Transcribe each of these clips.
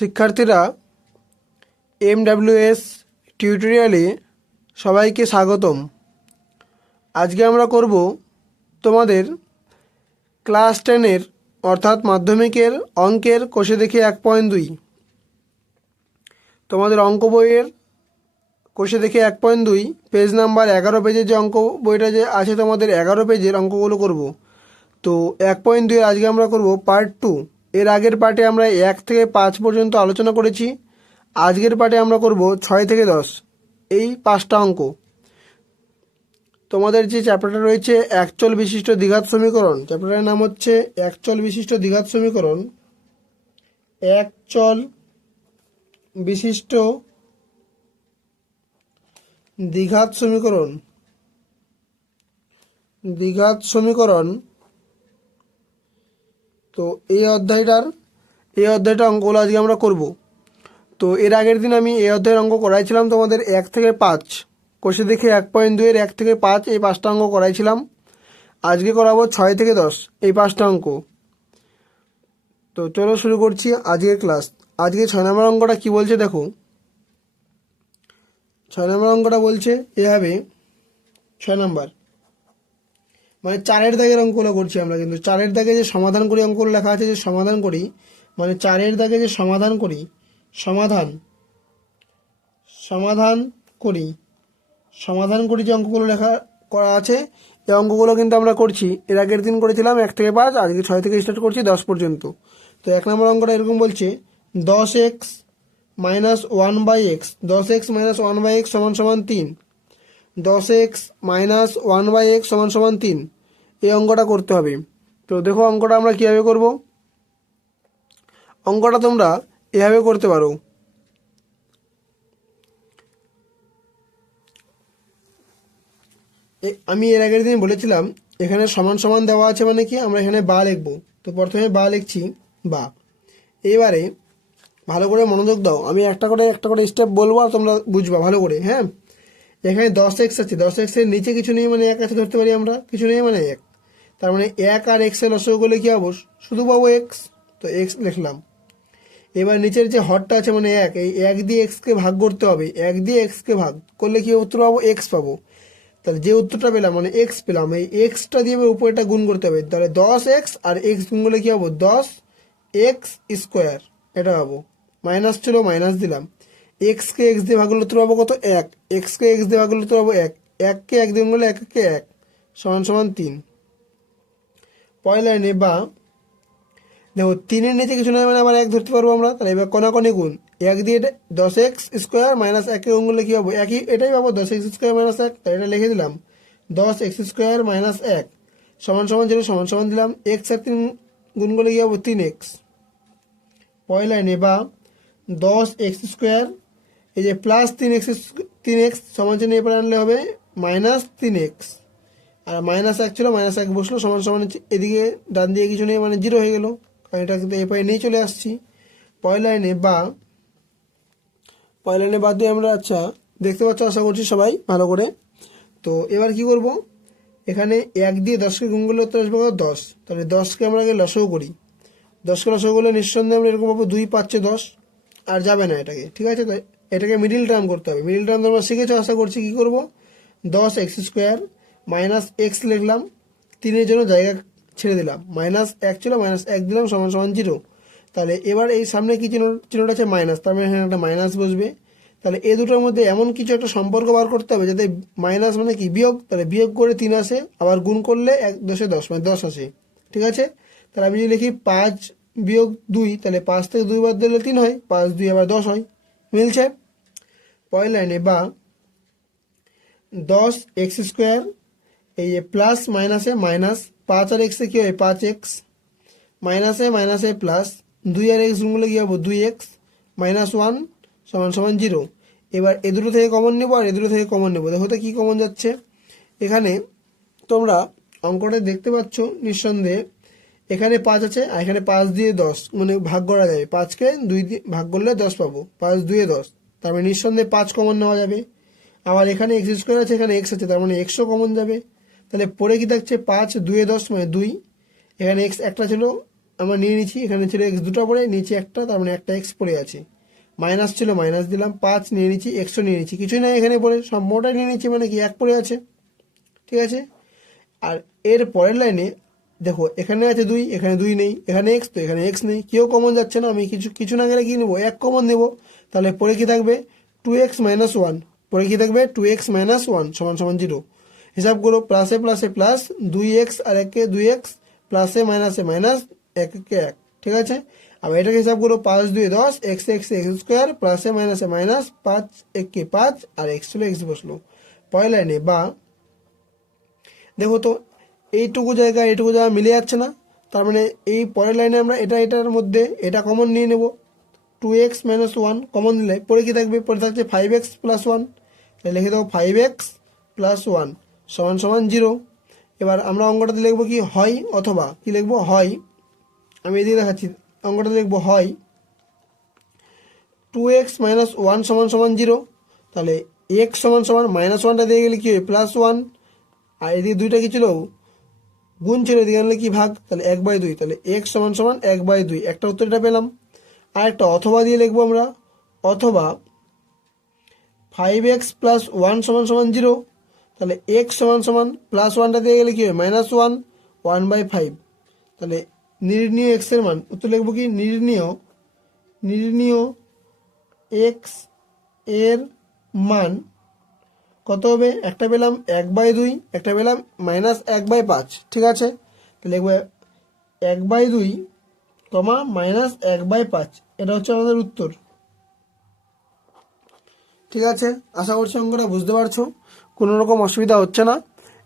শিক্ষার্থীরা MWS টিউটোরিয়ালে সবাইকে স্বাগতম। আজকে আমরা করব তোমাদের ক্লাস 10-এর অর্থাৎ মাধ্যমিকের অঙ্কের কোষে দেখে 1.2 তোমাদের অঙ্ক বইয়ের কোষে দেখে 1.2 পেজ নাম্বার 11 পেজের যে অঙ্ক বইটা যে আছে তোমাদের 11 পেজের অঙ্কগুলো করব। তো 1.2 আজকে আমরা করব পার্ট 2। এর আগের পার্টে আমরা 1 থেকে 5 পর্যন্ত আলোচনা করেছি। আজকের পার্টে আমরা করব 6 থেকে 10 এই 5টা অঙ্ক। তোমাদের যে চ্যাপ্টারটা রয়েছে একচল বিশিষ্ট দ্বিঘাত সমীকরণ, চ্যাপ্টারের নাম হচ্ছে একচল বিশিষ্ট দ্বিঘাত সমীকরণ। একচল বিশিষ্ট দ্বিঘাত সমীকরণ, দ্বিঘাত সমীকরণ। তো এই অধ্যায়টা অঙ্কগুলো আজকে আমরা করব। তো এর আগের দিন আমি এই অধ্যায়ের অঙ্ক করাইছিলাম তোমাদের 1 থেকে 5 কোষে দেখে 1.2-এর 1 থেকে 5 এই 5টা অঙ্ক করাইছিলাম। আজকে করাবো 6 থেকে 10 এই 5টা অঙ্ক। তো চলো শুরু করছি আজকের ক্লাস। আজকে 6 নম্বর অঙ্কটা কি বলছে দেখো। 6 নম্বর অঙ্কটা বলছে এভাবে, 6 নম্বর মানে 4-এর দাগের অঙ্কগুলো করছি আমরা, কিন্তু 4-এর দাগে যে সমাধান করি অঙ্কগুলো লেখা আছে যে সমাধান করি, মানে 4-এর দাগে যে সমাধান করি, সমাধান করি যে অঙ্কগুলো লেখা করা আছে এই অঙ্কগুলো কিন্তু আমরা করছি। এর আগের দিন করেছিলাম 1 থেকে 5, আজকে 6 থেকে স্টার্ট করছি 10 পর্যন্ত। তো 1 নম্বর অঙ্কটা এরকম বলছে 10x minus 1/x, 10x minus 1/x সমান সমান 3, 10x মাইনাস 1/x সমান সমান 3 এই অঙ্কটা করতে হবে। তো দেখো অঙ্কটা আমরা কীভাবে করব। অঙ্কটা তোমরা এভাবে করতে পারো। আমি এর আগের দিন বলেছিলাম এখানে সমান সমান দেওয়া আছে মানে কি আমরা এখানে বা লিখব। তো প্রথমে বা লিখছি বা। এবারে ভালো করে মনোযোগ দাও, আমি একটা করে স্টেপ বলবো আর তোমরা বুঝবা ভালো করে। হ্যাঁ, এখানে 10x আছে, 10x এর নিচে কিছু নেই মানে 1 আছে ধরতে পারি আমরা, কিছু নেই মানে 1। তার মানে 1 আর x এর লসাগু করলে কী পাবো, শুধু পাবো x। তো x লিখলাম। এবার নিচের যে হরটা আছে মানে 1, এই 1 দিয়ে xকে ভাগ করতে হবে, 1 দিয়ে xকে ভাগ করলে কি উত্তর পাবো, x পাবো। তাহলে যে উত্তরটা পেলাম মানে x পেলাম, এই xটা দিয়ে উপরেটা গুণ করতে হবে। তাহলে 10x আর x গুণ করলে কী পাবো, 10x স্কোয়ার এটা পাবো। মাইনাস ছিল মাইনাস দিলাম, এক্সকে এক্স দিয়ে ভাগ করলে উত্তর পাবো কত, 1। এক্সকে এক্স দিয়ে ভাগ করলে উত্তর পাবো 1, 1কে 1 দিয়ে গুণ করলে 1 1 সমান সমান 3। পরের লাইনে বা দেখো 3-এর নিচে কিছু নয় মানে আবার 1 ধরতে পারবো আমরা। তাহলে এবার কোনাকোনি গুণ, 1 দিয়ে 10x স্কোয়ার মাইনাস 1কে গুণ করলে কী পাবো, একই এটাই পাবো, 10x স্কোয়ার মাইনাস 1। তাই এটা লিখে দিলাম 10x স্কোয়ার মাইনাস 1 সমান সমান 0 সমান সমান দিলাম, x আর 3 গুণ করলে কী পাবো, 3x। পরের লাইনে বা 10x স্কোয়ার এই যে প্লাস 3x সমান চিহ্ন এরপরে আনলে হবে মাইনাস 3x, আর মাইনাস 1 ছিল মাইনাস 1 বসলো সমান সমান এদিকে ডান দিয়ে কিছু নেই মানে 0 হয়ে গেল, কারণ এটা কিন্তু এরপরে নিয়ে চলে আসছি। পরের লাইনে বাদ দিয়ে আমরা, আচ্ছা দেখতে পাচ্ছ আশা করছি সবাই ভালো করে। তো এবার কি করব, এখানে 1 দিয়ে 10কে গুণ করলে উত্তর আসবে 10। তাহলে 10কে আমরা আগে লসাগু করি, 10কে লসাগু করলে নিঃসন্দেহে আমরা এরকম পাবো 2 5 10, আর যাবে না এটাকে, ঠিক আছে। তাই এটাকে মিডিল টার্ম করতে হবে। মিডিল টার্ম তোমরা শিখেছো আশা করছি। কী করব, 10x স্কোয়ার মাইনাস x লিখলাম, 3-এর জন্য জায়গা ছেড়ে দিলাম, মাইনাস 1 ছিল মাইনাস 1 দিলাম সমান সমান 0। তাহলে এবার এই সামনে কি চিহ্নটা আছে মাইনাস, তার মানে এখানে একটা মাইনাস বসবে। তাহলে এই দুটোর মধ্যে এমন কিছু একটা সম্পর্ক বার করতে হবে যাতে মাইনাস মানে কি বিয়োগ, তাহলে বিয়োগ করে 3 আসে, আবার গুণ করলে 1 10 10 মানে 10 আসে, ঠিক আছে। তাহলে আমি যদি লিখি 5 বিয়োগ 2, তাহলে 5 থেকে 2 বাদ দিলে 3 হয়, 5 2 আবার 10 হয়, মিলছে। পরের লাইনে বা 10x স্কোয়ার এই যে প্লাস মাইনাসে মাইনাস, 5 আর এক্সে কী হয় 5x, মাইনাসে প্লাস 2 আর x গুণগুলো কী হবো 2x মাইনাস 1 সমান সমান 0। এবার এ দুটো থেকে কমন নেবো আর এ দুটো থেকে কমন নেবো। দেখো তো কী কমন যাচ্ছে। এখানে তোমরা অঙ্কটা দেখতে পাচ্ছ নিঃসন্দেহে, এখানে 5 আছে আর এখানে 5 দিয়ে 10 মানে ভাগ করা যাবে, 5কে 2 দিয়ে ভাগ করলে 10 পাবো, 5 2 10, তার মানে নিঃসন্দেহে 5 কমন নেওয়া যাবে। আবার এখানে x স্কোয়ার আছে, এখানে x আছে, তার মানে xও কমন যাবে। তাহলে পরে কি থাকছে 5 2 10 মানে 2, এখানে x একটা ছিল আমরা নিয়ে নিচ্ছি, এখানে ছিল এক্স দুটো পড়ে, নিচে একটা, তার মানে একটা এক্স পড়ে আছে। মাইনাস ছিল মাইনাস দিলাম, 5 নিয়ে নিচ্ছি, এক্সও নিয়ে নিচ্ছি, কিছুই নাই এখানে পড়ে, সম্পূর্ণটাই নিয়ে নিচ্ছি, মানে কি 1 পড়ে আছে। ঠিক আছে, আর এর পরের লাইনে দেখো এখানে আছে 2, এখানে 2 নেই, এখানে এক্স, তো এখানে এক্স নেই, কেউ কমন যাচ্ছে না, আমি কিছু না গেলে কি নেবো, 1 কমন নেবো। তাহলে পরে কি থাকবে 2x মাইনাস 1, পরে কি থাকবে 2x মাইনাস 1 সমান সমান 0। হিসাব করো, প্লাসে প্লাসে প্লাস, 2x আর 1কে 2x, প্লাসে মাইনাসে মাইনাস, 1কে 1। ঠিক আছে, আবার এটাকে হিসাব করো, 5 2 10, এক্স এক্স এক্স স্কোয়ার, প্লাসে মাইনাসে মাইনাস, 5 1কে 5, আর এক্স ছিল এক্স বসলো। পরের লাইনে বা দেখো তো এইটুকু জায়গা মিলে যাচ্ছে না, তার মানে এই পরের লাইনে আমরা এটার মধ্যে এটা কমন নিয়ে নেব, 2x মাইনাস 1 কমন নিলে পরে কি থাকবে, পরে থাকছে 5x প্লাস 1, তাহলে লিখে দেবো 5x প্লাস 1 সমান সমান 0। এবার আমরা অঙ্কটাতে লিখবো কি হয় অথবা, কি লিখবো হয়, আমি এদিকে দেখাচ্ছি, অঙ্কটাতে লিখবো হয় 2x মাইনাস 1 সমান সমান 0, তাহলে x সমান সমান মাইনাস 1টা দিয়ে গেলে কি হয় প্লাস 1, আর এদিকে 2টা কি ছিল গুণ ছিল, এদিকে আনলে কি ভাগ, তাহলে 1/2, তাহলে x সমান সমান 1/2, একটা উত্তর এটা পেলাম। আর একটা অথবা দিয়ে লিখবো আমরা, অথবা 5x প্লাস 1 সমান সমান 0, তাহলে x সমান সমান প্লাস 1টা দিয়ে গেলে কি হয় মাইনাস 1, 1/5, তাহলে নির্ণীয় x এর মান, উত্তর লিখবো কি নির্ণীয় x এর মান কত হবে, একটা পেলাম 1/2, একটা পেলাম মাইনাস 1/5। ঠিক আছে, তাহলে লিখবো 1/2 কমা মাইনাস 1/5, এটা হচ্ছে আমাদের উত্তর। ঠিক আছে, আশা করছি অঙ্কটা বুঝতে পারছো, কোনো রকম অসুবিধা হচ্ছে না।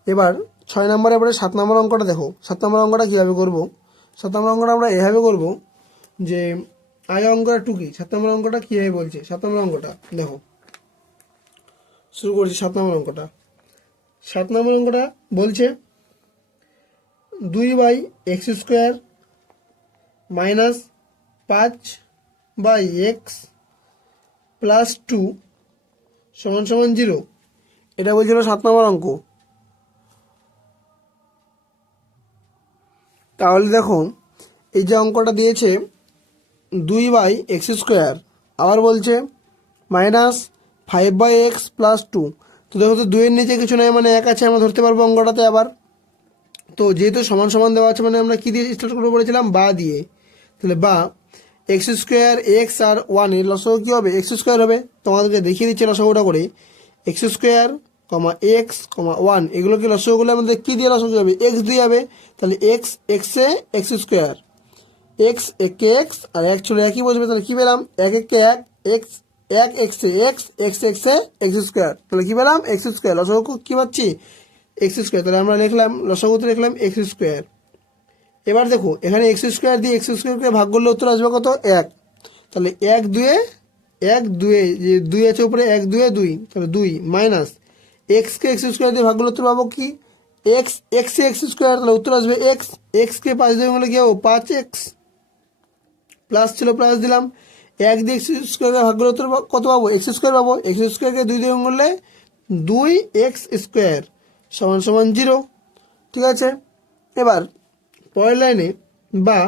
এবার 6 নম্বরের পরে 7 নম্বর অঙ্কটা দেখো। 7 নম্বর অঙ্কটা কীভাবে করবো, 7 নম্বর অঙ্কটা আমরা এভাবে করবো যে আগে অঙ্কটা টুকি, 7 নম্বর অঙ্কটা কীভাবে বলছে। 7 নম্বর অঙ্কটা দেখো, শুরু করছি। 7 নম্বর অঙ্কটা, 7 নম্বর অঙ্কটা বলছে 2/x² মাইনাস 5/x প্লাস 2 সমান সমান 0, এটা বলছিল 7 নম্বর অঙ্ক। তাহলে দেখো এই যে অঙ্কটা দিয়েছে 2/x², আবার বলছে মাইনাস 5/x প্লাস 2, তো দেখো তো 2-এর নিচে কিছু নয়, মানে 1 আছে, আমরা ধরতে পারবো অঙ্কটাতে। আবার তো যেহেতু সমান সমান দেওয়া আছে, মানে আমরা কী দিয়ে স্টার্ট করবো বলেছিলাম, বা দিয়ে, তাহলে বা x², x আর 1 এর লসাগু কী হবে, x² হবে। তোমাদেরকে দেখিয়ে দিচ্ছি লসাগুটা করে, x² কমা এক্স কমা 1, এগুলোকে লসাগুগুলো আমাদের কী দিয়ে লসাগু হবে, x দিয়ে হবে। তাহলে x এক্সে x², x একে এক্স আর 1 ছিল একই বসবে, তাহলে কী পেলাম 1 1কে 1, এক্স 1 এক্সে এক্স, এক্স এক্সে x², তাহলে কী পেলাম x², লসাগু কী পাচ্ছি x², তাহলে আমরা লিখলাম লসাগুতে লিখলাম x²। এবার দেখো এখানে x² দিয়ে x²কে ভাগ করলে উত্তর আসবে কত 1, তাহলে 1 2 1 2 যে 2 আছে উপরে 1 2 2, তাহলে 2 মাইনাস এক্সকে x² দিয়ে ভাগ করলে উত্তর পাবো কি x এক্সে x², তাহলে উত্তর আসবে এক্স, এক্সকে 5 দিয়ে বলে কি হবে 5x, প্লাস ছিল প্লাস দিলাম, 1 দিয়ে x² ভাগ করলে উত্তর কত পাবো x² পাবো, x²কে 2 দিয়ে করলে 2x² সমান সমান 0। ঠিক আছে, এবার পরের লাইনে বা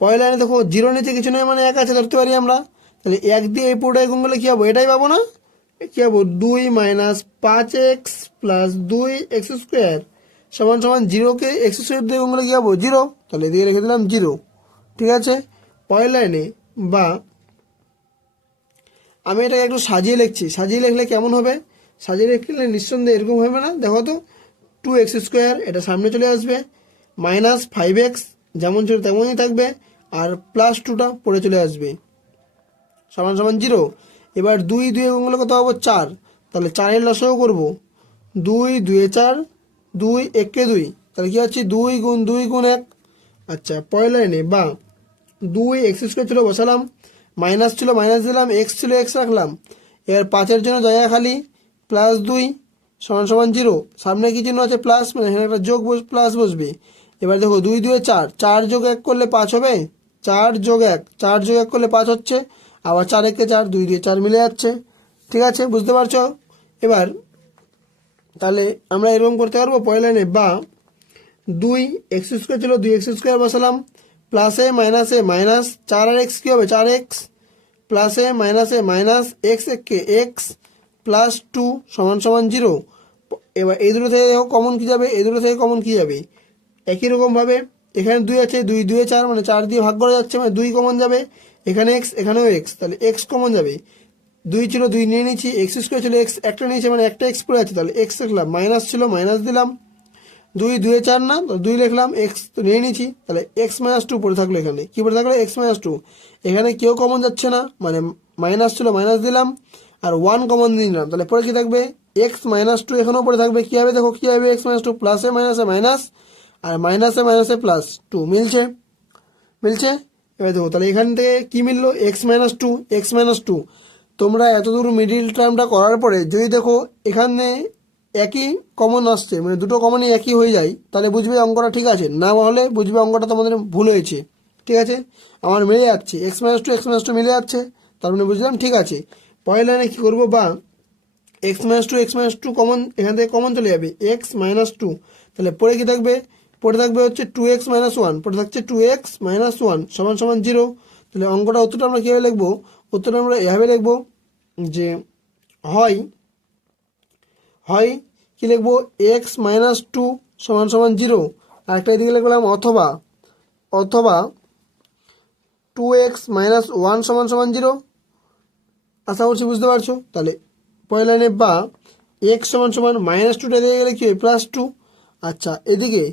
পরের লাইনে দেখো 0 নিচে কিছু নয়, মানে 1 আছে ধরতে পারি আমরা, তাহলে 1 দিয়ে এই পুরোটাই গুণ করলে কী পাবো, এটাই পাবো না, কী পাবো 2 মাইনাস 5x প্লাস 2x² সমান সমান 0কে x² দিয়ে গুণ করলে কী পাবো 0, তাহলে এদিকে রেখে দিলাম 0। ঠিক আছে, পরের লাইনে বা আমি এটাকে একটু সাজিয়ে লিখছি, সাজিয়ে লিখলে কেমন হবে, সাজিয়ে লিখলে নিঃসন্দেহে এরকম হবে না। দেখো তো 2x², এটা সামনে চলে আসবে, মাইনাস 5x যেমন ছিল তেমনই থাকবে, আর প্লাস 2টা পড়ে চলে আসবে, সমান সমান 0। এবার 2 2 গুণ কত পাবো 4, তাহলে 4-এর লসাগু করবো, 2 2 4, 2 1কে 2, তাহলে কী হচ্ছে 2 গুণ 2 গুণ 1। আচ্ছা, পরের লাইনে বা 2x² ছিল বসালাম, মাইনাস ছিল মাইনাস দিলাম, এক্স ছিল এক্স রাখলাম, এবার 5-এর জন্য জায়গা খালি, প্লাস 2 সমান সমান 0, সামনে কি চিহ্ন আছে প্লাস, মানে এখানে একটা যোগ প্লাস বসবে। এবার দেখো 2 2 4, 4 যোগ 1 করলে 5 হবে, 4 যোগ 1, 4 যোগ 1 করলে 5 হচ্ছে, আবার 4 1কে 4, 2 2 4 মিলে যাচ্ছে। ঠিক আছে, বুঝতে পারছো। এবার তাহলে আমরা এরকম করতে পারবো পরের লাইনে বা দুই এক্স স্কোয়ার ছিল, 2x² বসালাম, প্লাসে মাইনাসে মাইনাস, 4 আর এক্স কী হবে, 4x, প্লাসে মাইনাসে মাইনাস, এক্স একে এক্স, প্লাস 2 সমান সমান 0। এবার এই দুটো থেকে কমন কী যাবে, এই দুটো থেকে কমন কী যাবে, একই রকমভাবে এখানে 2 আছে, 2 2 4 মানে 4 দিয়ে ভাগ করা যাচ্ছে, মানে 2 কমন যাবে, এখানে এক্স এখানেও এক্স, তাহলে এক্স কমন যাবে, 2 ছিল 2 নিয়ে নিয়েছি, x² ছিল এক্স একটা নিয়েছি, মানে একটা এক্স পড়ে আছে, তাহলে এক্স লিখলাম, মাইনাস ছিল মাইনাস দিলাম, 2 2 4 না, তো 2 লিখলাম, এক্স তো নিয়ে নিয়েছি, তাহলে x-2 পড়ে থাকলো, এখানে কী পড়ে থাকলো, x-2, এখানে কেউ কমন যাচ্ছে না, মানে মাইনাস ছিল মাইনাস দিলাম, আর 1 কমন দিয়ে নিলাম, তাহলে পরে কী থাকবে, x-2 এখানেও পড়ে থাকবে, কী হবে দেখো, কী হবে, x-2 প্লাসে মাইনাসে মাইনাস, আর মাইনাসে মাইনাসে প্লাস 2 মিলছে, মিলছে। এবার দেখো তাহলে এখান থেকে কী মিললো, x-2, x-2। তোমরা এতদূর মিডিল টার্মটা করার পরে যদি দেখো এখানে একই কমন আসছে, মানে দুটো কমনই একই হয়ে যায়, তাহলে বুঝবে অঙ্কটা ঠিক আছে, না হলে বুঝবে অঙ্কটা তোমাদের ভুল হয়েছে। ঠিক আছে, আমার মিলে যাচ্ছে, x-2 x-2 মিলে যাচ্ছে, তার মানে বুঝলাম ঠিক আছে। পরের লাইনে কী করবো, বা x-2 কমন, এখান থেকে কমন চলে যাবে, x-2, তাহলে পরে কী থাকবে, পরে থাকবে হচ্ছে 2x-1, পরে থাকছে 2x-1 সমান সমান 0। তাহলে অঙ্কটা উত্তরটা আমরা কীভাবে লিখবো, উত্তরটা আমরা এভাবে লিখবো যে হয় কি লিখবো, x-2 সমান সমান 0, আর একটা এদিকে লিখলাম অথবা 2x-1 সমান সমান 0। আশা করছি বুঝতে পারছো। তাহলে পরের লাইনে বা x সমান সমান -2টা দিয়ে গেলে কী হবে, +2। আচ্ছা এদিকে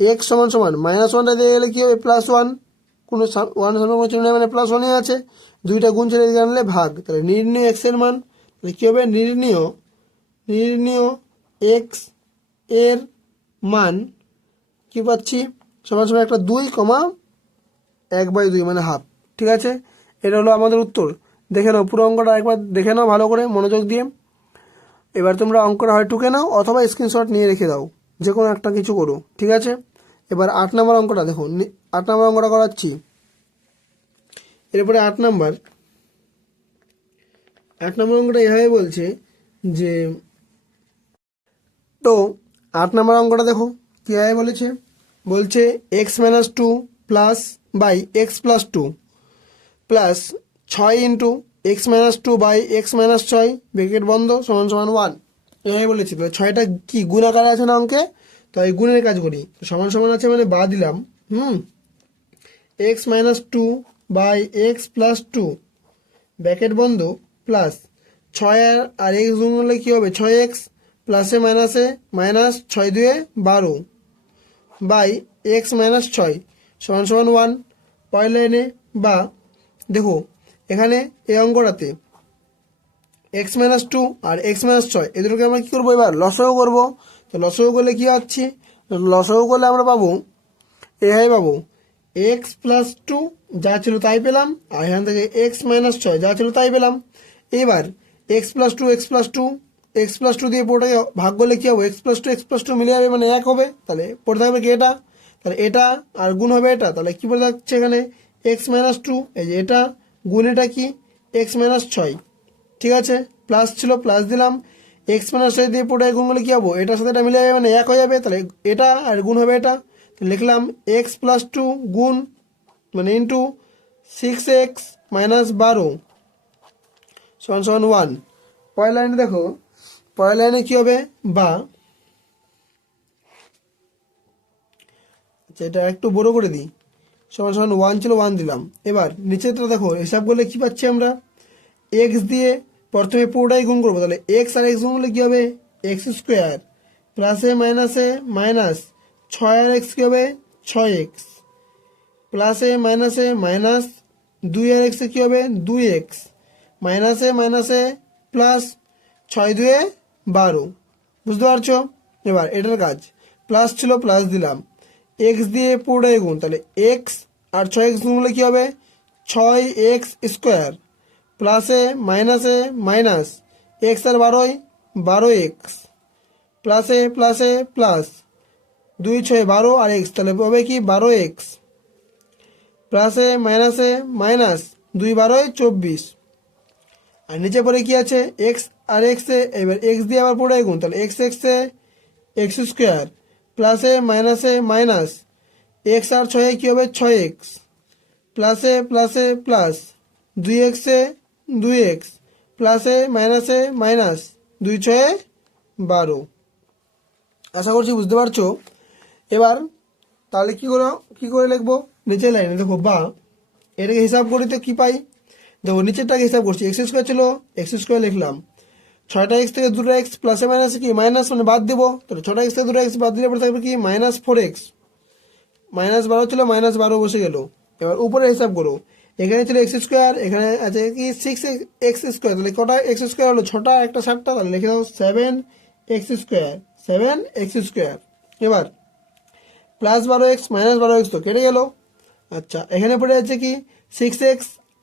x সমান সমান -1টা দিয়ে গেলে কী হবে, +1, কোনো 1 সামনে কোনো চিহ্ন নেই, মানে +1ই আছে, দুইটা গুণ ছেড়ে দিকে আনলে ভাগ, তাহলে নির্ণয় x এর মান, তাহলে কী হবে, নির্ণয় x এর মান কী পাচ্ছি, সমান সমান একটা 2,1/2 মানে হাফ। ঠিক আছে, এটা হলো আমাদের উত্তর। দেখে নাও পুরো অঙ্কটা একবার, দেখে নাও ভালো করে মনোযোগ দিয়ে। এবার তোমরা অঙ্কটা হয় টুকে নাও অথবা স্ক্রিনশট নিয়ে রেখে দাও, যে কোনো একটা কিছু করো। ঠিক আছে, এবার 8 নম্বর অঙ্কটা দেখো, 8 নম্বর অঙ্কটা করাচ্ছি। এরপরে 8 নম্বর অঙ্কটা এভাবে বলছে যে, তো 8 নম্বর অঙ্কটা দেখো কীভাবে বলছে x-2 plus by x+2 plus 6 into x-2 by x-6 bracket বন্ধ সমান সমান 1, এভাবে বলেছি। তো 6টা কি গুণ আকারে আছে না অঙ্কে, তো এই গুণের কাজ করি, সমান সমান আছে মানে বা দিলাম, x-2 বাই x+2 ব্র্যাকেট বন্ধ প্লাস 6 আর x গুণ করলে কী হবে, 6x, প্লাসে মাইনাসে মাইনাস, 6 2 12 বাই x-6 সমান সমান 1। পরের লাইনে বা দেখো এখানে এই অঙ্কটাতে x-2 আর x-6 এই দুটোকে আমরা কী করবো, এবার লসাগু করবো। তো লসাগু করলে কী পাচ্ছি, লসাগু করলে আমরা পাবো, এভাবে পাবো x+2 যা ছিল তাই পেলাম, আর এখান থেকে x-6 যা ছিল তাই পেলাম। এবার x+2 দিয়ে পুরোটাকে ভাগ করলে কী হবে, x+2 মিলে যাবে, মানে 1 হবে, তাহলে পড়ে থাকবে কি এটা, তাহলে এটা আর গুণ হবে এটা, তাহলে কী পড়ে থাকছে এখানে x-2, এই যে এটা গুণ এটা কি x-6। ঠিক আছে, প্লাস ছিল প্লাস দিলাম, x-6 দিয়ে পুরোটাকে গুণ করলে কী হবো, এটার সাথে এটা মিলে যাবে, মানে 1 হয়ে যাবে, তাহলে এটা আর গুণ হবে এটা, লিখলাম x+2 গুণ মানে ইন্টু 6x - 12 সমান সমান 1। পরের লাইনে দেখো, পরের লাইনে কী হবে, বা আচ্ছা এটা একটু বড় করে দিই, সমান সমান 1 ছিল 1 দিলাম। এবার নিচেটা দেখো হিসাব করলে কী পাচ্ছি আমরা, x দিয়ে প্রথমে পুরোটাই গুণ করবো, তাহলে x আর x গুণ করলে কী হবে, x² প্লাসে মাইনাসে মাইনাস, 6 আর x কী হবে 6x, প্লাসে মাইনাসে মাইনাস, 2 আর x কী হবে 2x, মাইনাসে মাইনাসে প্লাস, 6 2 12, বুঝতে পারছো। এবার এটার কাজ, প্লাস ছিল প্লাস দিলাম, x দিয়ে পুরোটাই গুণ, তাহলে x আর 6x গুণ করলে কী হবে 6x², প্লাসে মাইনাসে মাইনাস, x আর 12x, প্লাসে প্লাসে প্লাস, 2 6 12 আর x, তাহলে হবে কি 12x, প্লাসে মাইনাসে মাইনাস, 2 12 24, আর নিচে পরে কি আছে x আর x এ, এবার x দিয়ে আবার পুরোটাই গুণ, তাহলে x এ x² প্লাসে মাইনাসে মাইনাস, এক্স আর ছয়ে কী হবে 6x, প্লাসে প্লাসে প্লাস, 2x-এ 2x, প্লাসে মাইনাসে মাইনাস, 2 × 6 = 12। আশা করছি বুঝতে পারছো। এবার তাহলে কী করে লিখবো নিচের লাইনে দেখো, বা এটাকে হিসাব করি তো কী পাই, দেখো নিচেরটাকে হিসাব করছি, x² ছিল, x² লিখলাম, 6x থেকে 2x প্লাসে মাইনাসে কি মাইনাস মানে বাদ দেবো, তাহলে 6x থেকে 2x বাদ দিলে পরে থাকবে কি -4x, -12 ছিল -12 বসে গেল। এবার উপরে হিসাব করো, এখানে ছিল x², এখানে আছে কি 6x², তাহলে কটা x² হলো 6টা, একটা 7টা, তাহলে লিখে দাও 7x²। এবার +12x -12x তো কেটে গেল। আচ্ছা এখানে পড়ে আছে কি 6x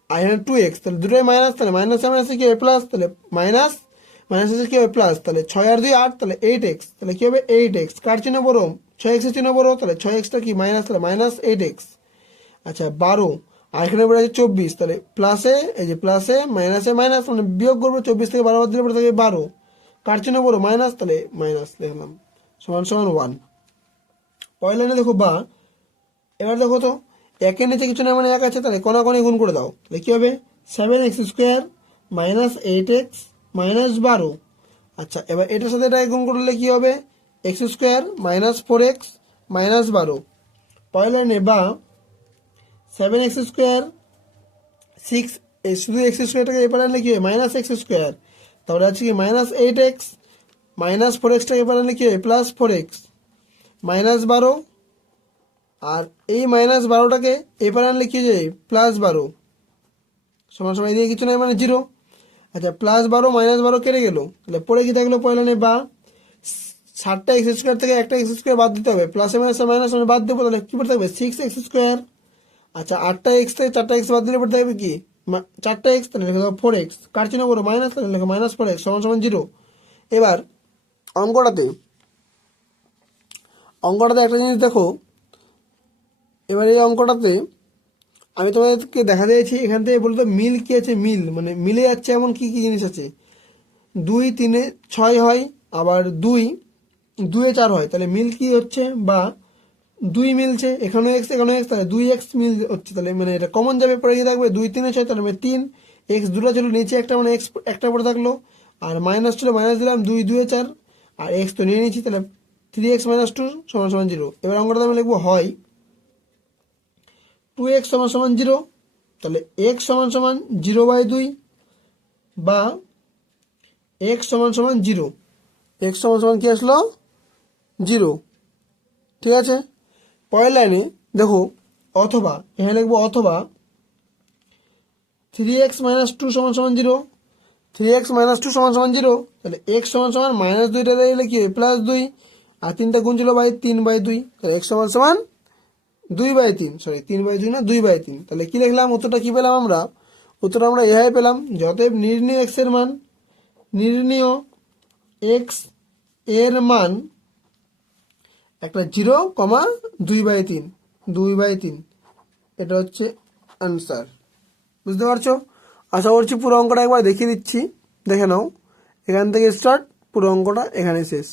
আর এখানে 2x, তাহলে দুটোই মাইনাস, তাহলে মাইনাসে মাইনাসে কি হবে প্লাস, তাহলে মাইনাস মাইনাসে কি হবে প্লাস, তাহলে 6 আর 2 8, তাহলে 8x, তাহলে কি হবে 8x, কার চিহ্ন বড় 6x এর চিহ্ন বড়, তাহলে 6xটা কি মাইনাস, তাহলে -8x। আচ্ছা 12 আর এখানে পড়ে আছে 24, তাহলে প্লাসে এই যে প্লাসে মাইনাসে মাইনাস মানে বিয়োগ করবো, 24 থেকে 12 বাদ দিলে পরে থাকে 12, কার চিহ্ন বড় মাইনাস, তাহলে মাইনাস লিখলাম, সমান সমান 1। পরের লাইনে দেখো বা, এবার দেখো তো একের নিচে কিছু না মানে 1 আছে, তাহলে কোনাকোনি গুণ করে দাও, তাহলে কি হবে 7x² -8x -12। আচ্ছা এবার এটার সাথে এটা গুণ করলে কি হবে x² -4x -12। পরের লাইনে বা 7x² 6, এই শুধু x²টাকে এপারে আনলে কি হবে -x², তাহলে আছে কি -8x -4xটাকে এপারে আনলে কি হবে +4x -12, আর এই -12টাকে এপারে আনলে কি হয়ে যায় +12, সমান সমান এদিকে কিছু নাই মানে 0। আচ্ছা +12 -12 কেটে গেল, তাহলে পরে কি থাকলো পয়লা নে বা 7টা x² থেকে একটা x² বাদ দিতে হবে, প্লাসে মাইনাসে মাইনাস মানে বাদ দেবো, তাহলে কি পড়ে থাকবে 6x²। আচ্ছা 8টা x থেকে 4টা x বাদ দিলে পড়ে থাকবে কি 4টা x, তাহলে লিখে দেবো 4x, কার চিহ্ন বড় মাইনাস, তাহলে লিখো -4x সমান সমান 0। এবার অঙ্কটাতে একটা জিনিস দেখো, এবার এই অঙ্কটাতে আমি তোমাদেরকে দেখা দিয়েছি, এখান থেকে বলতো মিল কি আছে, মিল মানে মিলে যাচ্ছে এমন কি কি জিনিস আছে, 2 3 6 হয়, আবার 2 2 4 হয়, তাহলে মিল কি হচ্ছে বা 2 মিলছে, এখানেও x এখানেও x, তাহলে 2x মিল হচ্ছে, তাহলে মানে এটা কমন যাবে, পড়ে গিয়ে থাকবে 2 3 6, তাহলে মানে 3x, দুটো ছিল নিচে একটা মানে x একটা পড়ে থাকলো, আর মাইনাস ছিল মাইনাস দিলাম 2 2 4, আর x তো নিয়ে নিচ্ছি, তাহলে 3x - 2 সমান সমান 0। এবার অঙ্কটা আমি লিখবো হয় 2x সমান সমান 0, তাহলে x সমান সমান 0/2 বা x সমান সমান 0, x সমান সমান কি আসলো 0, ঠিক আছে। পরের লাইনে দেখো অথবা, এখানে লিখবো অথবা 3x - 2 সমান সমান 0, 3x - 2 সমান সমান 0, তাহলে x সমান সমান -2টা দিলে কি +2, আর 3টা গুণ ছিল 3/2, তাহলে x সমান সমান 2/3, সরি 3/2 না 2/3, তাহলে কি লিখলাম উত্তরটা কি পেলাম আমরা, উত্তরটা আমরা এভাবে পেলাম যে অতএব নির্ণীয় x এর মান, নির্ণীয় x এর মান একটা 0,2/3, এটা হচ্ছে অ্যান্সার। বুঝতে পারছো? আশা করছি পুরো অঙ্কটা একবার দেখিয়ে দিচ্ছি, দেখে নাও, এখান থেকে স্টার্ট পুরো অঙ্কটা এখানে শেষ,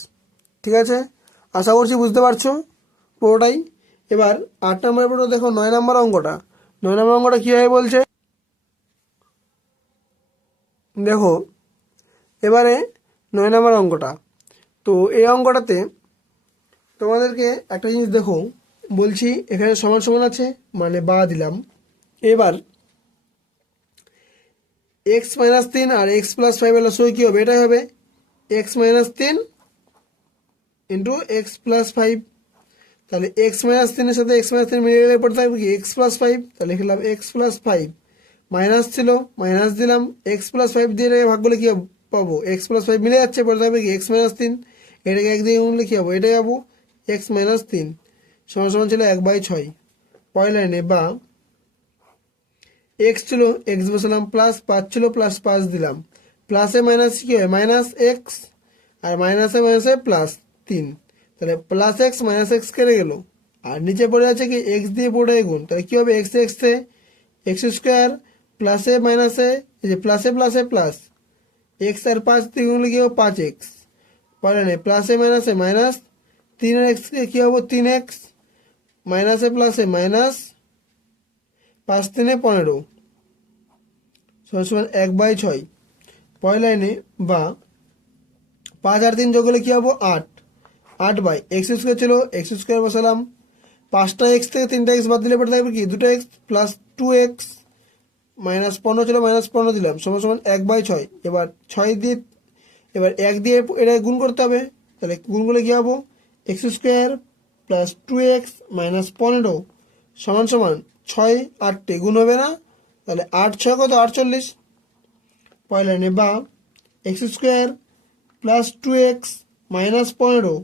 ঠিক আছে। আশা করছি বুঝতে পারছো পুরোটাই। এবার 8 নম্বরের পরে দেখো 9 নম্বর অঙ্কটা, 9 নম্বর অঙ্কটা কীভাবে বলছে দেখো, এবারে 9 নম্বর অঙ্কটা, তো এই অঙ্কটাতে তোমাদেরকে একটা জিনিস দেখো বলছি, এখানে সমান সমান আছে মানে বা দিলাম, এবার x - 3 আর x + 5 এর লসাগু কী হবে, এটাই হবে x - 3 ইন্টু x + 5, তাহলে x - 3 এর সাথে x - 3 মিলে গেলে পড়ে থাকবে কি x + 5, তাহলে লিখলাম x + 5, মাইনাস ছিল মাইনাস দিলাম, x + 5 দিয়ে ভাগ করলে কী পাবো, x + 5 মিলে যাচ্ছে, পড়ে থাকবে কি x - 3, এটাকে একদিকে গুনলে কী হবো, এটাই পাবো x - 3 সমান সমান ছিল 1/6। পরের লাইনে বা x ছিল x বসালাম, প্লাস 5 ছিল প্লাস 5 দিলাম, প্লাসে মাইনাস কী হয় -x, আর মাইনাসে মাইনাসে +3, তাহলে +x - x কেটে গেল, আর নিচে পড়ে আছে কি x দিয়ে পড়ে গুণ, তাহলে কী হবে x এ x² প্লাসে মাইনাসে এই যে প্লাসে প্লাসে প্লাস, x আর 5 দিয়ে গুণলে কী হবে 5x, পরে নেই প্লাসে মাইনাসে মাইনাস, 3 এক্সকে কী হবো 3x মাইনাসে প্লাসে মাইনাস 5 3 15 সমান 1/6। পরের লাইনে বা 5 আর 3 যোগ হলে কী হবো 8, 8/x² ছিল x² বসালাম, 5টা x থেকে 3টা x বাদ দিলে পড়ে থাকবে কি 2টা x প্লাস 2x মাইনাস 15 ছিল মাইনাস 15 দিলাম সমান 1/6। এবার 6 দিয়ে এবার 1 দিয়ে এটা গুণ করতে হবে, তাহলে গুণ করলে কী হবো x² প্লাস 2x মাইনাস 15 সমান 6 8টে গুণ হবে না, তাহলে 8 6 কত 48। পরের লাইনে বা x² plus 2x minus 15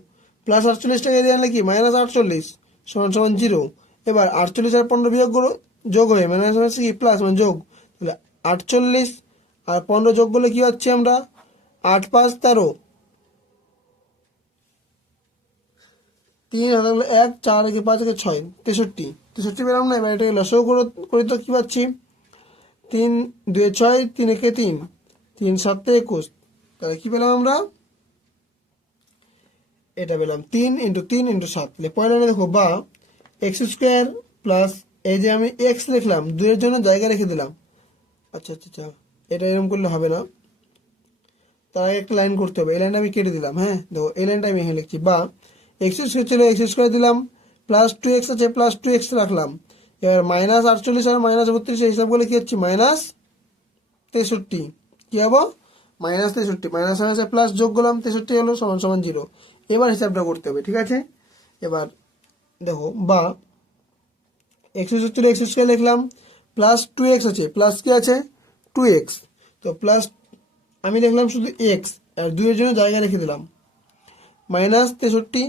plus 48টাকে দিয়ে আনলে কি মাইনাস 48 সমান 0। এবার 48 আর 15 বিয়োগ করো, যোগ হয়ে মাইনাস মাইনাস কি প্লাস মানে যোগ, তাহলে 48 আর 15 যোগ করলে কি হচ্ছে আমরা 8 5 13, 3 হাতে 1 4 একে 5 একে 6 63 63 পেলাম না। এবার এটাকে লসাগু করি তো কি পাচ্ছি 3 2 6 3 একে 3 3 7 21, তাহলে কি পেলাম আমরা এটা পেলাম 3 × 3 × 7। তাহলে পয়লা দেখো বা x² প্লাস এই যে আমি x লিখলাম 2 এর জন্য জায়গা রেখে দিলাম। আচ্ছা আচ্ছা আচ্ছা এটা এরকম করলে হবে না, তার আগে একটা লাইন করতে হবে, এই লাইনটা আমি কেটে দিলাম। হ্যাঁ দেখো এই লাইনটা আমি এখানে লিখছি বা x² ছিল x² দিলাম প্লাস 2x আছে প্লাস 2x রাখলাম। এবার মাইনাস 48 আর মাইনাস 32 হিসাব করলে কি হচ্ছে মাইনাস 63, কি হবো মাইনাস 63 মাইনাস মাইনাসে প্লাস যোগ করলাম 63 হলো সমান 0। এবার হিসাবটা করতে হবে, ঠিক আছে। এবার দেখো বা x² ছিল x² লিখলাম প্লাস 2x আছে প্লাস কি আছে 2x, তো প্লাস আমি লিখলাম শুধু x আর 2 এর জন্য জায়গা রেখে দিলাম মাইনাস 63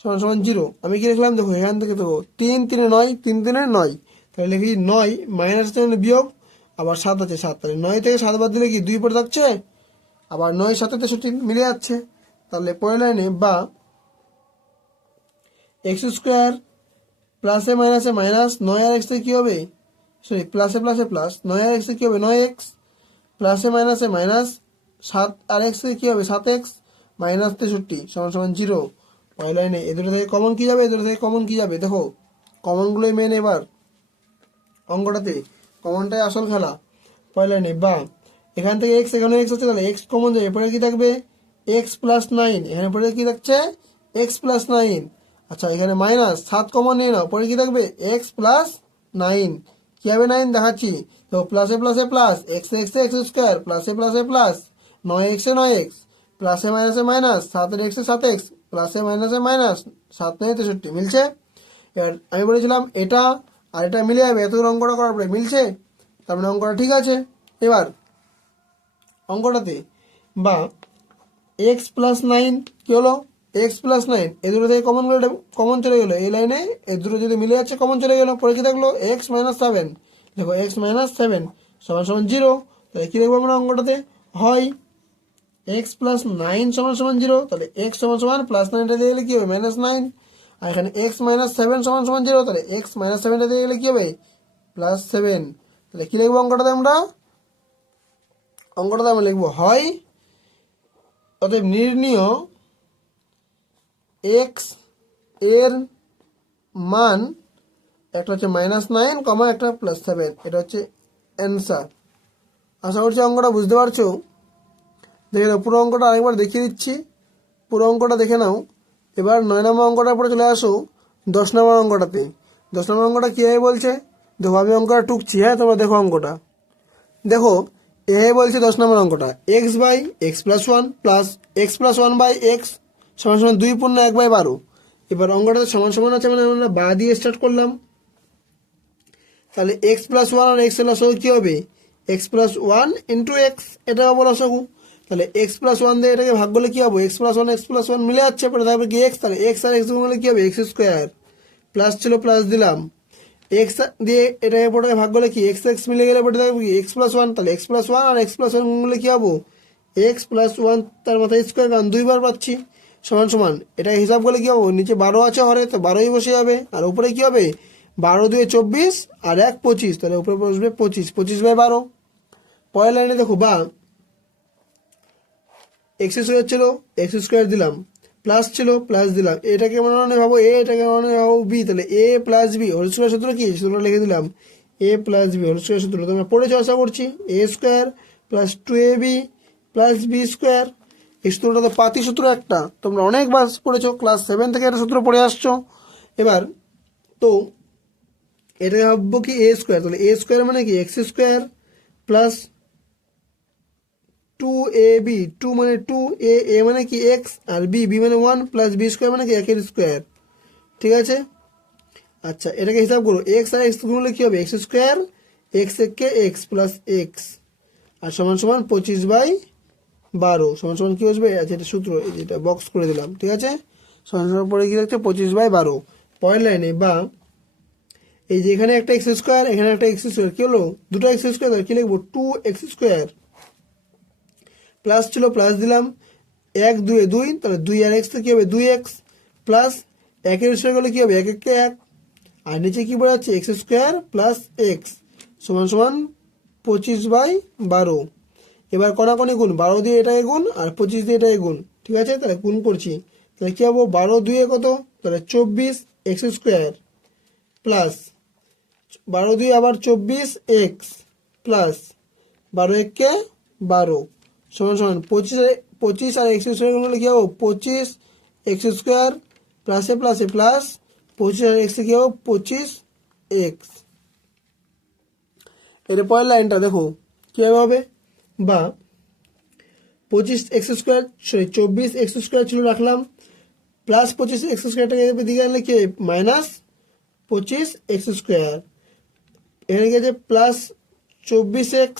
সমান 0। আমি কি লিখলাম দেখো এখান থেকে দেবো 3 3 9 3 3 9, তাহলে লিখি 9 মাইনাস বিয়োগ আবার 7 আছে 7, তাহলে 9 থেকে 7 বাদ দিলে কি 2 পড়ে থাকছে, আবার 9 7 63 মিলে যাচ্ছে। তাহলে পরের লাইনে বা x² প্লাসে মাইনাসে মাইনাস 9 আর x থেকে কী হবে সরি প্লাসে প্লাসে প্লাস 9 আর x থেকে কী হবে 9x প্লাসে মাইনাসে মাইনাস 7 আর x থেকে কী হবে 7x মাইনাস 63 সমান 0। পরের লাইনে এ দুটো থেকে কমন কী যাবে, এ দুটো থেকে কমন কী যাবে দেখো কমনগুলোই মেন, এবার অঙ্কটাতে কমনটাই আসল খেলা। পরের লাইনে বা এখান থেকে x এখানে x আছে তাহলে x কমন যাবে, পরে কি থাকবে x প্লাস 9, এখানে পরে কি থাকছে x প্লাস 9। আচ্ছা এখানে মাইনাস 7 কমন নিয়ে নাও, পরে কি থাকবে x প্লাস 9, কি হবে 9 দেখাচ্ছি তো প্লাসে প্লাসে প্লাস x x² প্লাসে প্লাসে প্লাস 9x 9x প্লাসে মাইনাসে মাইনাস 7 x 7x প্লাসে মাইনাসে মাইনাস 7 9 63 মিলছে। এবার আমি বলেছিলাম এটা আর এটা মিলে যাবে, এত অঙ্কটা করার পরে মিলছে, তার মানে অঙ্কটা ঠিক আছে। এবার অঙ্কটাতে বা x প্লাস 9 কি হলো x প্লাস 9 এ দুটো থেকে কমন চলে গেলো, এই লাইনে এ দুটো যদি মিলে যাচ্ছে কমন চলে গেলো, পরে কি থাকলো x মাইনাস 7, দেখো x মাইনাস 7 সমান 0। তাহলে কী দেখবো আমরা অঙ্কটাতে হয় x প্লাস 9 সমান 0, তাহলে x সমান প্লাস 9টা দিয়ে গেলে কী হবে মাইনাস 9, আর এখানে x মাইনাস 7 সমান 0, তাহলে x মাইনাস 7টা দিয়ে গেলে কী হবে প্লাস 7। তাহলে কী লিখবো অঙ্কটাতে আমরা লিখবো হয় অতএব নির্ণীয় x এর মান একটা হচ্ছে -9, একটা +7, এটা হচ্ছে অ্যান্সার। আশা করছি অঙ্কটা বুঝতে পারছো। দেখে নাও পুরো অঙ্কটা আরেকবার দেখিয়ে দিচ্ছি, পুরো অঙ্কটা দেখে নাও। এবার 9 নম্বর অঙ্কটার পরে চলে আসো 10 নম্বর অঙ্কটাতে। 10 নম্বর অঙ্কটা কীভাবে বলছে দেখো, আমি অঙ্কটা টুকছি, হ্যাঁ তোমরা দেখো অঙ্কটা। দেখো এভাবে বলছে 10 নম্বর অঙ্কটা x/x + 1 প্লাস x + 1/x সমান 2 পূর্ণ 1/12। এবার অঙ্কটাতে সমান আছে মানে আমরা বা দিয়ে স্টার্ট করলাম, তাহলে x + 1 আর x এর লসাগু কী হবে x + 1 × x, এটা হবে লসাগু। তাহলে x + 1 দিয়ে এটাকে ভাগ করলে কী হবে x + 1 মিলে যাচ্ছে, পরে তারপরে কি x, তাহলে x আর x গুণ করলে কী হবে x², প্লাস ছিল প্লাস দিলাম, x দিয়ে এটাকে পরে ভাগ করলে কি x মিলে গেলে পরে থাকবে কি x + 1, তাহলে x + 1 আর x + 1 গুণ করলে কী হবো x + 1 তার মাথায় স্কোয়ার, কারণ 2 বার পাচ্ছি সমান এটা হিসাব করলে কী হবে নিচে 12 আছে হরে, তো 12ই বসে যাবে, আর উপরে কী হবে 12 2 24 আর 1 25, তাহলে উপরে বসবে 25, 25/12। পরের লাইনে দেখো বা x² ছিল x² দিলাম প্লাস ছিল প্লাস দিলাম, এটাকে মনে মনে ভাবো এ, এটাকে মনে মনে ভাবো বি, তাহলে A plus B whole square সূত্র কি, সূত্রটা লিখে দিলাম A plus B whole square সূত্র তোমরা পড়েছো আশা করছি। A square plus 2ab plus B square, এই সূত্রটা তো পাতি সূত্র একটা, তোমরা অনেকবার পড়েছো, ক্লাস 7 থেকে একটা সূত্র পড়ে আসছো। এবার তো এটাকে ভাববো কি এ স্কোয়ার, তাহলে এ স্কোয়ার মানে কি এক্স স্কোয়ার প্লাস 2ab, 2 মানে 2, এ মানে কি এক্স, আর বি মানে 1 প্লাস বি স্কোয়ার মানে কি একের স্কোয়ার, ঠিক আছে। আচ্ছা এটাকে হিসাব করো, এক্স আর এক্স গুণলে কী হবে, এক্স স্কোয়ার এক্স একে এক্স প্লাস এক্স আর সমান সমান 25/12 সমান সমান কী আসবে, আচ্ছা এটা সূত্র, এটা বক্স করে দিলাম, ঠিক আছে। সমান সমান পরে কী দেখছে 25/12 পরের লাইনে, বা এই যে এখানে একটা এক্স স্কোয়ার এখানে একটা এক্স স্কোয়ার, কী হলো দুটো এক্স স্কোয়ার, কী লিখবো 2x স্কোয়ার, প্লাস ছিল প্লাস দিলাম, 1 2 2, তাহলে 2 আর এক্স তো কী হবে 2x প্লাস একের স্কোয়ার করলে কী হবে 1 1 1, আর নিচে কী বলা যাচ্ছে এক্স স্কোয়ার প্লাস এক্স সমান সমান 25/12। এবার কণাকণি গুণ, 12 দিয়ে এটাকে গুণ আর 25 দিয়ে এটাকে গুণ, ঠিক আছে। তাহলে গুণ করছি, তাহলে কী হবো 12 2 কত, তাহলে 24x স্কোয়ার প্লাস 12 2 আবার 24x প্লাস 12 1 12 সমান সমান 25 আর এক্স স্কোয়ার গুণলে কী হবো 25x স্কোয়ার প্লাসে প্লাসে প্লাস 25 আর এক্সে কী হবো 25x। এর পরের লাইনটা দেখো কীভাবে হবে, বা 25x স্কোয়ার 24x স্কোয়ার ছিল রাখলাম, প্লাস 25x স্কোয়ারটাকে দিকে আনলে কি মাইনাস 25x স্কোয়ার, এখানে গেছে প্লাস 24x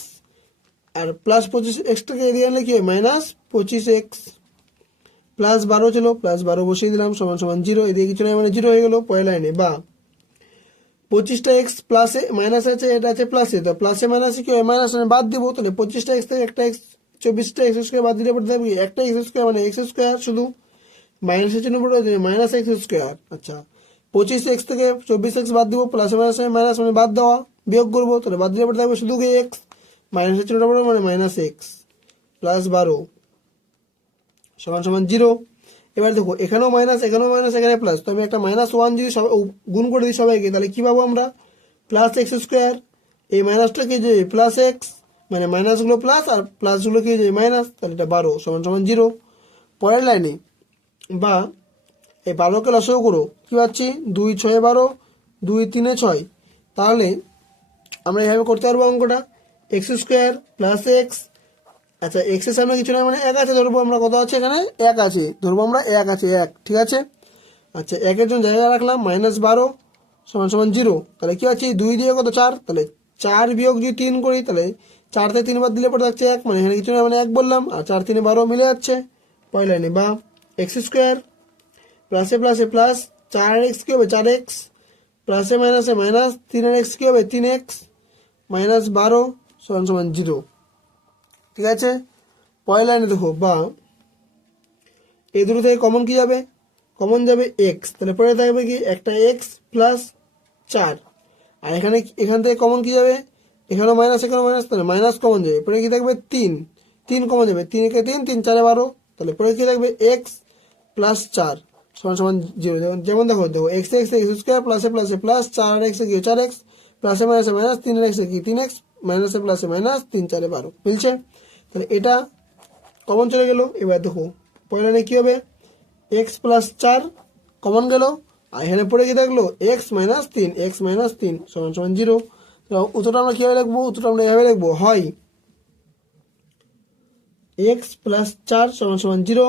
আর প্লাস 25xটাকে এদিকে আনলে কি মাইনাস 25x, প্লাস 12 ছিল প্লাস 12 বসিয়ে দিলাম সমান সমান 0, এদিকে কিছু নয় মানে 0 হয়ে গেল পরের লাইনে। বা 25টা এক্স প্লাসে মাইনাস আছে, এটা আছে প্লাসে, তো প্লাসে মাইনাসে কি হয় মাইনাস বাদ দিব, তাহলে 25টা এক্স থেকে একটা এক্স 24টা এক্স স্কোয়ার বাদ দিলে পড়তে হবে একটা এক্স স্কোয়ার মানে এক্স স্কোয়ার, শুধু মাইনাসের জন্য পড়ে মাইনাস এক্স স্কোয়ার। আচ্ছা 25x থেকে 24x বাদ দিব, প্লাসে মাইনাসে মাইনাস মানে বাদ দেওয়া, বিয়োগ করবো, তাহলে বাদ দিলে পড়তে হবে শুধু এক্স, মাইনাসের চিহ্নটা পড়বে মানে মাইনাস এক্স প্লাস 12 সমান সমান 0। এবার দেখো এখানেও মাইনাস এখানেও মাইনাস এখানে প্লাস, তো আমি একটা -1 যদি সবাই গুণ করে দিই সবাইকে, তাহলে কী পাবো আমরা প্লাস এক্স স্কোয়ার, এই মাইনাসটা কি যে প্লাস এক্স মানে মাইনাসগুলো প্লাস আর প্লাসগুলো কি যে মাইনাস, তাহলে এটা 12 সমান সমান 0। পরের লাইনে বা এই 12কে লসাগু করো, কী পাচ্ছি 2 6 12 2 3 6, তাহলে আমরা এইভাবে করতে পারবো অঙ্কটা এক্স স্কোয়ার প্লাস এক্স, আচ্ছা এক্সের সামনে কিছু না মানে 1 আছে ধরবো আমরা, কত আছে এখানে 1 আছে ধরবো আমরা 1 আছে 1, ঠিক আছে। আচ্ছা 1-এর জন্য জায়গা রাখলাম -12 সমান সমান 0, তাহলে কী আছে 2 দিয়ে কত 4, তাহলে 4 বিয়োগ যদি 3 করি তাহলে 4 থেকে 3 বার দিলে পরে থাকছে 1, মানে এখানে কিছু না মানে 1 বললাম, আর 4 3 12 মিলে যাচ্ছে পরের লাইনে। বা এক্স স্কোয়ার প্লাসে প্লাসে প্লাস 4x কী হবে 4x প্লাসে মাইনাসে মাইনাস 3x কী হবে 3x -12 সমান সমান 0, ঠিক আছে। পরের লাইনে দেখো, বা এই দুটো থেকে কমন কি যাবে, কমন যাবে এক্স, তাহলে পরে থাকবে কি একটা এক্স প্লাস 4, আর এখানে এখান থেকে কমন কি যাবে এখানেও মাইনাস এখানেও মাইনাস, তাহলে মাইনাস কমন যাবে, পরে কি থাকবে 3 কমন যাবে, 3 একে 3 3 4 12, তাহলে পরে কি থাকবে এক্স প্লাস 4 সমান সমান 0। যেমন দেখো দেখো এক্স এক্স এক্স স্কোয়ার প্লাসে প্লাসে প্লাস 4 এক্সে কি 4x প্লাসে মাইনাসে মাইনাস 3 এক্সে কি 3x মাইনাসে প্লাসে মাইনাস 3 4 12 মিলছে, তাহলে এটা কমন চলে গেল। এবার দেখো পয়লা কী হবে এক্স প্লাস 4 কমন গেল, আর এখানে পড়ে কি থাকলো এক্স মাইনাস 3 সমান সমান 0। উত্তরটা আমরা কীভাবে লিখবো, উত্তরটা আমরা এভাবে লিখবো, হয় এক্স প্লাস 4 সমান সমান 0,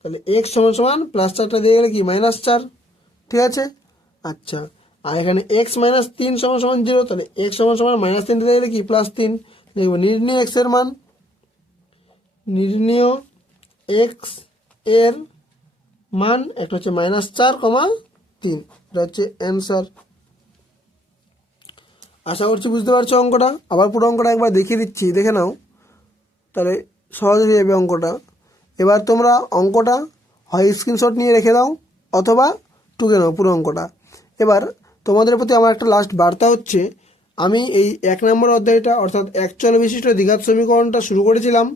তাহলে এক্স সমান সমান প্লাস 4টা দিয়ে গেলে কি -4, ঠিক আছে। আচ্ছা আর এখানে এক্স -3 সমান সমান 0, তাহলে এক্স সমান সমান -3 দিয়ে গেলে কি +3, দেখবো নির্ণয় এক্স এর মান, নির্ণয় এক্স এর মান একটা হচ্ছে -4,3, এটা হচ্ছে অ্যান্সার। আশা করছি বুঝতে পারছো অঙ্কটা, আবার পুরো অঙ্কটা একবার দেখিয়ে দিচ্ছি দেখে নাও, তাহলে সহজ হয়ে যাবে অঙ্কটা। এবার তোমরা অঙ্কটা হয় স্ক্রিনশট নিয়ে রেখে দাও অথবা টুকে নাও পুরো অঙ্কটা। এবার তোমাদের প্রতি আমার একটা লাস্ট বার্তা হচ্ছে, আমি এই 1 নম্বর অধ্যায়টা অর্থাৎ একচল বিশিষ্ট দ্বিঘাত সমীকরণটা শুরু করেছিলাম।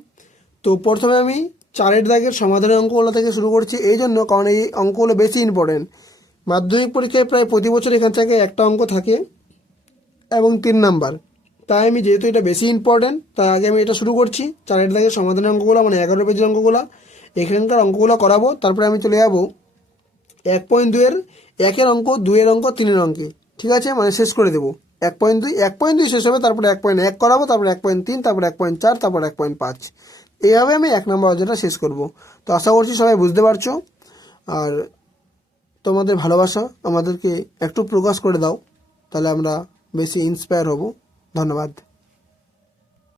তো প্রথমে আমি চারের দাগের সমাধানের অঙ্কগুলো থেকে শুরু করছি এই জন্য, কারণ এই অঙ্কগুলো বেশি ইম্পর্টেন্ট। মাধ্যমিক পরীক্ষায় প্রায় প্রতি বছর এখান থেকে একটা অঙ্ক থাকে এবং 3 নাম্বার। তাই আমি যেহেতু এটা বেশি ইম্পর্টেন্ট, তাই আগে আমি এটা শুরু করছি। চারের দাগের সমাধানের অঙ্কগুলো মানে 11 পেজের অঙ্কগুলো, এখানকার অঙ্কগুলো করাবো। তারপরে আমি চলে যাবো 1.2-এর 1-এর অঙ্ক, 2-এর অঙ্ক, 3-এর অঙ্কে। ঠিক আছে, মানে শেষ করে দেবো। 1.2 1.2 শেষ হবে, তারপরে 1.1 করাবো, তারপরে 1.3, তারপরে 1.4, তারপর 1.5। এইভাবে আমি 1 নম্বর অধ্যায়টা শেষ করব। তো আশা করছি সবাই বুঝতে পারছো। আর তোমাদের ভালোবাসা আমাদেরকে একটু প্রকাশ করে দাও, তাহলে আমরা বেশি ইন্সপায়ার হব। ধন্যবাদ।